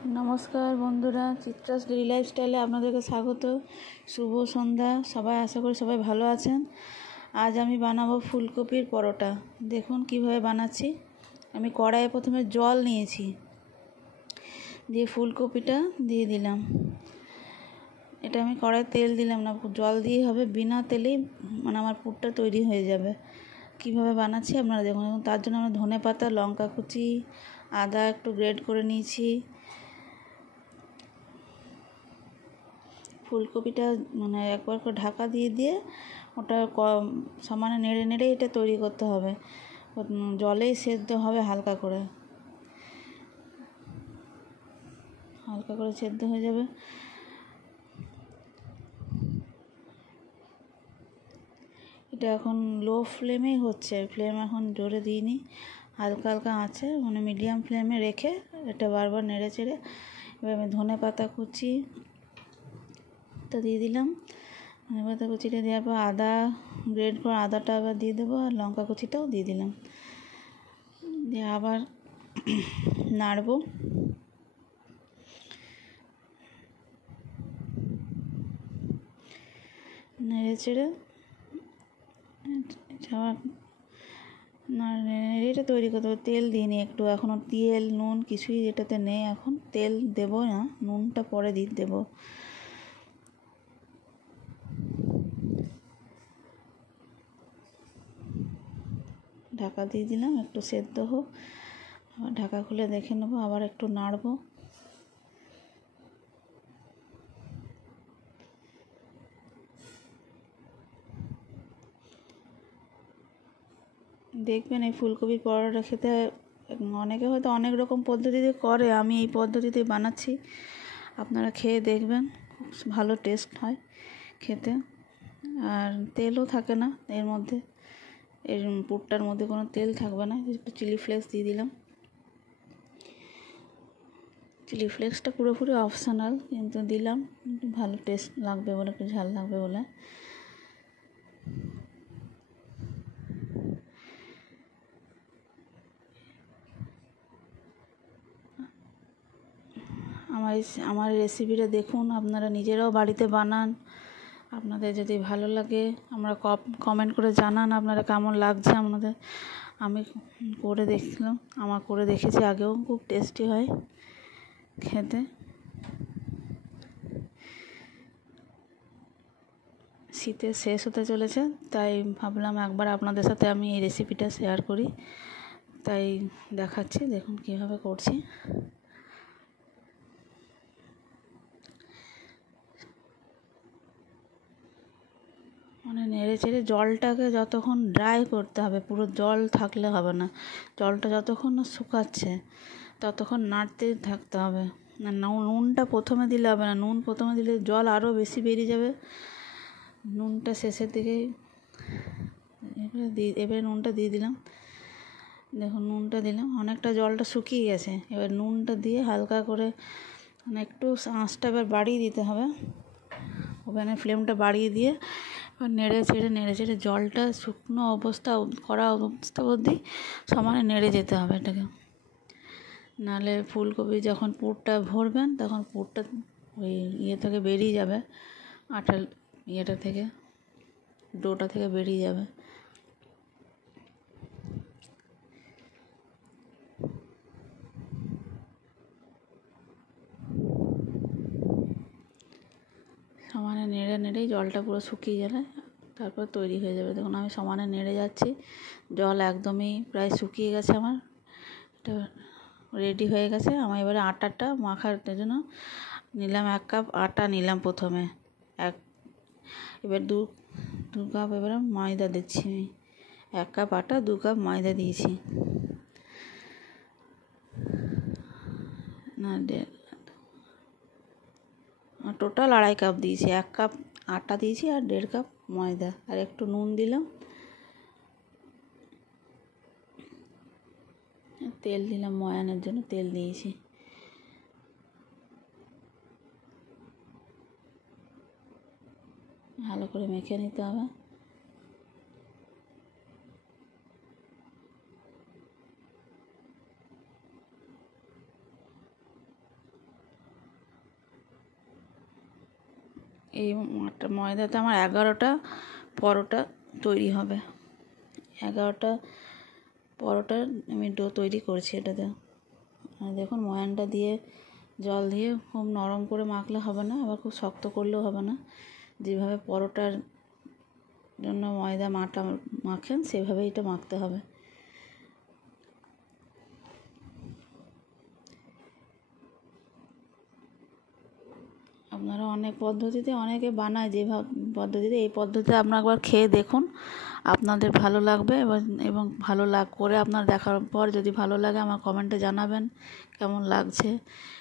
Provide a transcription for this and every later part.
নমস্কার বন্ধুরা, চিত্রাস ডেইলি লাইফস্টাইলে আপনাদেরকে স্বাগত। শুভ সন্ধ্যা। সবাই আশা করি সবাই ভালো আছেন। আজ আমি বানাবো ফুলকপির পরোটা। দেখুন কিভাবে বানাচ্ছি। আমি কড়াইয়ে প্রথমে জল নিয়েছি, দিয়ে ফুলকপিটা দিয়ে দিলাম। এটা আমি কড়াইয়ে তেল দিলাম না, জল দিয়ে হবে। বিনা তেলেই আমার পুরটা তৈরি হয়ে যাবে। কিভাবে বানাচ্ছি আপনারা দেখুন। তার জন্য আমরা ধনেপাতা, লঙ্কা কুচি, আদা একটু গ্রেট করে নিয়েছি। ফুলকপিটা একবার করে ঢাকা দিয়ে ওটা সমানে নেড়ে নেড়ে এটা তৈরি করতে হবে। জলেই সেদ্ধ হবে, হালকা করে সেদ্ধ হয়ে যাবে। এটা এখন লো ফ্লেমেই হচ্ছে, ফ্লেম এখন জোরে দিইনি, হালকা হালকা আছে, মিডিয়াম ফ্লেমে রেখে এটা বারবার নেড়ে চেড়ে। এবার আমি ধনেপাতা কুচিটা দিয়ে দিলাম। ধনেপাতা কুচিটা দেওয়ার পর আদা গ্রেট করে আদাটা আবার দিয়ে দেবো, আর লঙ্কা কুচিটাও দিয়ে দিলাম। দিয়ে আবার নাড়বো। নেড়ে চেড়ে এটা তৈরি করতে হবে। তেল দিইনি, একটু এখনও তেল নুন কিছুই এটাতে নেই। এখন তেল দেবো না, নুনটা পরে দেবো। ঢাকা দিয়ে দিলাম, একটু সেদ্ধ হোক। আবার ঢাকা খুলে দেখে নেবো, আবার একটু নাড়বো। দেখবেন এই ফুলকপির পরোটা খেতে অনেকে হয়তো অনেক রকম পদ্ধতিতে করে, আমি এই পদ্ধতিতে বানাচ্ছি। আপনারা খেয়ে দেখবেন, খুব ভালো টেস্ট হয় খেতে। আর তেলও থাকে না এর মধ্যে, এর পুরটার মধ্যে কোনো তেল থাকবে না। একটু চিলি ফ্লেক্স দিয়ে দিলাম। চিলি ফ্লেক্সটা পুরোপুরি অপশনাল, কিন্তু দিলাম ভালো টেস্ট লাগবে বলে, একটু ঝাল লাগবে বলে। আমার রেসিপিটা দেখুন, আপনারা নিজেরাও বাড়িতে বানান। আপনাদের যদি ভালো লাগে আমরা কমেন্ট করে জানান আপনারা কেমন লাগছে আপনাদের। আমি করে দেখেছি আগেও, খুব টেস্টি হয় খেতে। শীতে শেষ হতে চলেছে, তাই ভাবলাম একবার আপনাদের সাথে আমি এই রেসিপিটা শেয়ার করি, তাই দেখাচ্ছি। দেখুন কীভাবে করছি। নেড়ে চেড়ে জলটাকে যতক্ষণ ড্রাই করতে হবে, পুরো জল থাকলে হবে না। জলটা যতক্ষণ না শুকাচ্ছে ততক্ষণ নাড়তে থাকতে হবে। নুনটা প্রথমে দিলে হবে না, নুন প্রথমে দিলে জল আরও বেশি বেরিয়ে যাবে। নুনটা শেষের দিকে এবারে নুনটা দিয়ে দিলাম। দেখুন নুনটা দিলাম, অনেকটা জলটা শুকিয়ে গেছে। এবার নুনটা দিয়ে হালকা করে একটু আঁচটা এবার বাড়িয়ে দিতে হবে, ওভেনের ফ্লেমটা বাড়িয়ে দিয়ে নেড়ে চেড়ে জলটা শুকনো করা অবস্থা অবধি সমানে নেড়ে যেতে হবে এটাকে। নাহলে ফুলকপি যখন পুরটা ভরবেন তখন পুরটা ওই থেকে বেরিয়ে যাবে, আটার থেকে, ডোটা থেকে বেরিয়ে যাবে। সমানে নেড়েই জলটা পুরো শুকিয়ে গেলে তারপর তৈরি হয়ে যাবে। দেখুন আমি সমানে নেড়ে যাচ্ছি, জল একদমই প্রায় শুকিয়ে গেছে আমার। এটা রেডি হয়ে গেছে। আমার এবারে আটাটা মাখার জন্য নিলাম 1 কাপ আটা নিলাম প্রথমে। এবার দু কাপ এবারে ময়দা দিচ্ছি আমি। 1 কাপ আটা 2 কাপ ময়দা দিয়েছি। টোটাল 2.5 কাপ দিয়েছি। 1 কাপ আটা দিয়েছি আর 1.5 কাপ ময়দা, আর একটু নুন দিলাম। তেল দিলাম, ময়ানের জন্য তেল দিয়েছি। ভালো করে মেখে নিতে হবে। এই ময়দাতে আমার 11টা পরোটা তৈরি হবে। 11টা পরোটা আমি ডো তৈরি করছি এটাতে। দেখুন ময়ানটা দিয়ে জল দিয়ে খুব নরম করে মাখলে হবে না, আবার খুব শক্ত করলেও হবে না। যেভাবে পরোটার জন্য ময়দা মাখেন সেভাবেই এটা মাখতে হবে। আপনারা অনেক পদ্ধতিতে অনেকে বানায় যেভাবে পদ্ধতিতে, এই পদ্ধতিতে আপনারা একবার খেয়ে দেখুন, আপনাদের ভালো লাগবে। এবং ভালো করে আপনার দেখার পর যদি ভালো লাগে আমার কমেন্টে জানাবেন কেমন লাগছে।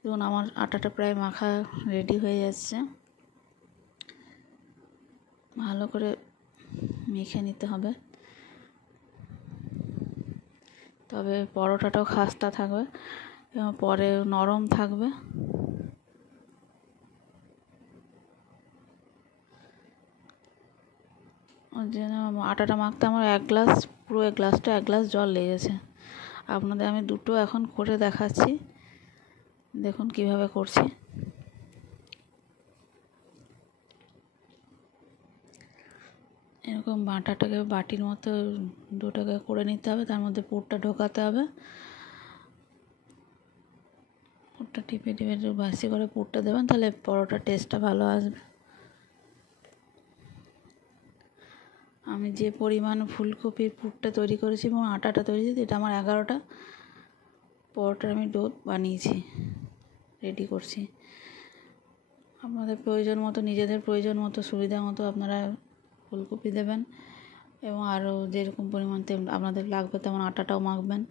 দেখুন আমার আটাটা প্রায় মাখা রেডি হয়ে যাচ্ছে। ভালো করে মেখে নিতে হবে, তবে পরোটাটাও খাস্তা থাকবে এবং পরে নরম থাকবে। ওর জন্য আটাটা মাখতে আমার পুরো এক গ্লাস জল লেগেছে। আপনাদের আমি দুটো এখন করে দেখাচ্ছি, দেখুন কিভাবে করছি। এরকম বাটাটাকে বাটির মতো ডোটাকে করে নিতে হবে, তার মধ্যে পুরটা ঢোকাতে হবে। পুরটা টিপে বাসি করে পুরটা দেবেন, তাহলে পরোটার টেস্টটা ভালো আসবে। আমি যে পরিমাণ ফুলকপির পুরটা তৈরি করেছি এবং আটাটা তৈরি করেছি, এটা আমার 11টা পরোটার আমি ডো বানিয়েছি, রেডি করছি। আপনাদের প্রয়োজন মতো, নিজেদের প্রয়োজন মতো, সুবিধা মতো আপনারা ফুলকপি দেবেন এবং আরও যেরকম পরিমাণ আপনাদের লাগবে তেমন আটাটাও মাখবেন।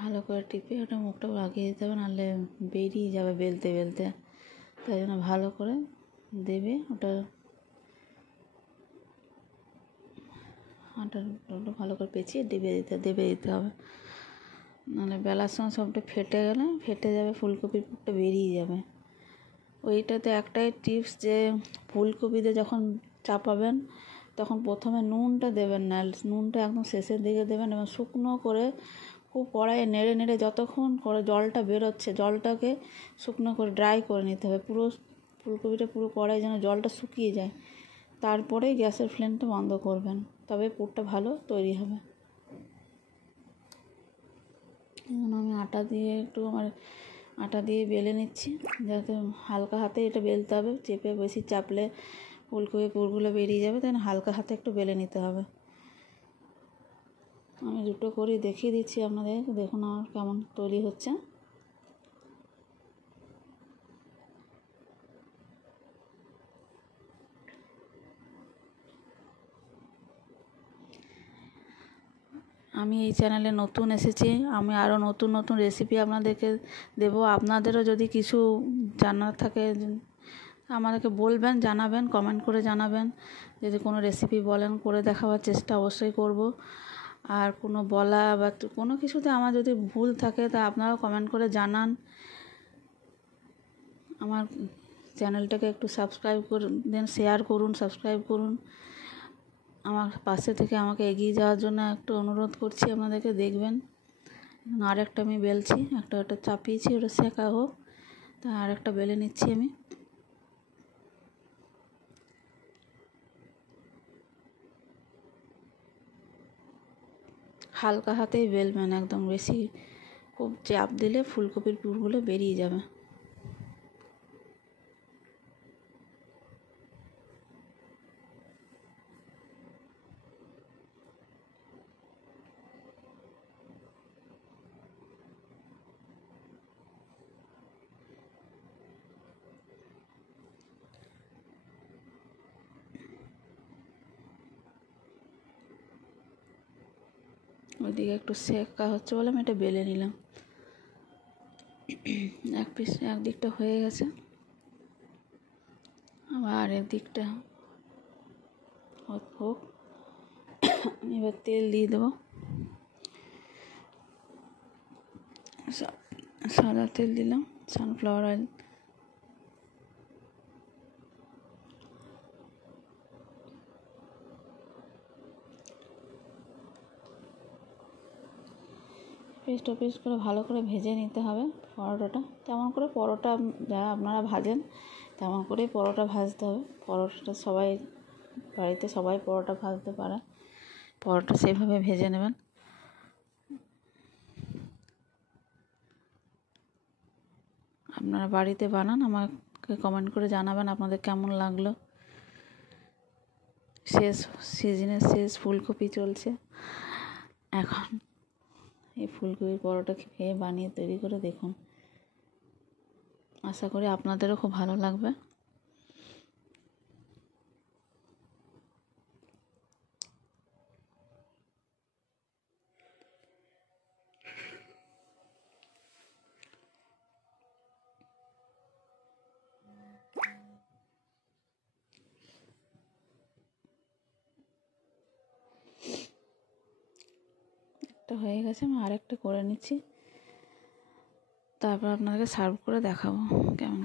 ভালো করে টিপে ওটা মুখটা লাগিয়ে দিতে হবে, নাহলে বেরিয়ে যাবে বেলতে বেলতে। তাই জন্য ভালো করে দেবে, ওটা আটার ভালো করে পেঁচিয়ে দেবে দিতে হবে, নাহলে বেলার সময় সবটা ফেটে যাবে, ফুলকপির পুরটা বেরিয়ে যাবে। ওইটাতে একটাই টিপস, যে ফুলকপিতে যখন চাপাবেন তখন প্রথমে নুনটা দেবেন না, নুনটা একদম শেষের দিকে দেবেন এবং শুকনো করে খুব কড়াইয়ে নেড়ে নেড়ে যতক্ষণ করে জলটা বেরোচ্ছে জলটাকে শুকনো করে ড্রাই করে নিতে হবে। পুরো ফুলকপিটা পুরো কড়াই যেন জলটা শুকিয়ে যায়, তারপরেই গ্যাসের ফ্লেমটা বন্ধ করবেন, তবে পুরটা ভালো তৈরি হবে। এখন আমি আটা দিয়ে বেলে নিচ্ছি, যাতে হালকা হাতে এটা বেলতে হবে। চেপে বেশি চাপলে ফুলকপি পুরগুলো বেরিয়ে যাবে, তাই হালকা হাতে একটু বেলে নিতে হবে। আমি দুটো করে দেখিয়ে দিচ্ছি আপনাদের, দেখুন আমার কেমন তৈরি হচ্ছে। আমি এই চ্যানেলে নতুন এসেছি, আমি আরও নতুন নতুন রেসিপি আপনাদেরকে দেবো। আপনাদেরও যদি কিছু জানার থাকে আমাদেরকে বলবেন, জানাবেন, কমেন্ট করে জানাবেন। যদি কোনো রেসিপি বলেন করে দেখাবার চেষ্টা অবশ্যই করব। আর কোনো বলা বা কোনো কিছুতে আমার যদি ভুল থাকে তা আপনারাও কমেন্ট করে জানান। আমার চ্যানেলটাকে একটু সাবস্ক্রাইব করে দেন, শেয়ার করুন, সাবস্ক্রাইব করুন। আমার পাশে থেকে আমাকে এগিয়ে যাওয়ার জন্য একটু অনুরোধ করছি আপনাদেরকে। দেখবেন আরেকটা আমি বেলছি, একটা চাপিয়েছি, ওটা সেঁকা হোক, তা আরেকটা বেলে নিচ্ছি আমি। হালকা হাতেই বেলবেন, একদম বেশি খুব চাপ দিলে ফুলকপির পুরগুলো বেরিয়ে যাবে। ওইদিকে একটু সেঁকা হচ্ছে বলে আমি এটা বেলে নিলাম। একদিকটা হয়ে গেছে, আবার একদিকটা হোক। এবার তেল দিয়ে দেবো, সাদা তেল দিলাম, সানফ্লাওয়ার অয়েল পেস্ট করে ভালো করে ভেজে নিতে হবে পরোটাটা। তেমন করে পরোটা যারা আপনারা ভাজেন তেমন করেই পরোটা ভাজতে হবে। পরোটাটা সবাই বাড়িতে সবাই পরোটা ভাজতে পারে, পরোটা সেইভাবে ভেজে নেবেন। আপনারা বাড়িতে বানান, আমাকে কমেন্ট করে জানাবেন আপনাদের কেমন লাগলো। সিজনের শেষ ফুলকপি চলছে এখন, এই ফুলকপির পরোটা খেয়ে বানিয়ে তৈরি করে দেখুন, আশা করি আপনাদেরও খুব ভালো লাগবে। একটা হয়ে গেছে, আমি আরেকটা করে নিচ্ছি, তারপর আপনাদেরকে সার্ভ করে দেখাবো কেমন।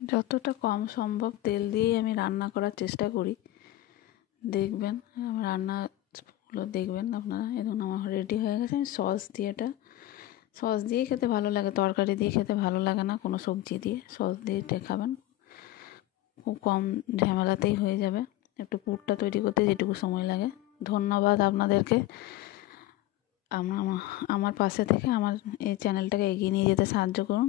যতটা কম সম্ভব তেল দিয়েই আমি রান্না করার চেষ্টা করি। দেখবেন আমার রান্নাগুলো দেখবেন আপনারা। এখন আমার রেডি হয়ে গেছে। আমি সস দিয়েই খেতে ভালো লাগে, তরকারি দিয়ে খেতে ভালো লাগে না, কোনো সবজি দিয়ে সস দিয়ে খাবেন, খুব কম ঝামেলাতেই হয়ে যাবে। একটু পুরটা তৈরি করতে যেটুকু সময় লাগে। ধন্যবাদ আপনাদেরকে, আমার পাশে থেকে আমার এই চ্যানেলটাকে এগিয়ে নিয়ে যেতে সাহায্য করুন।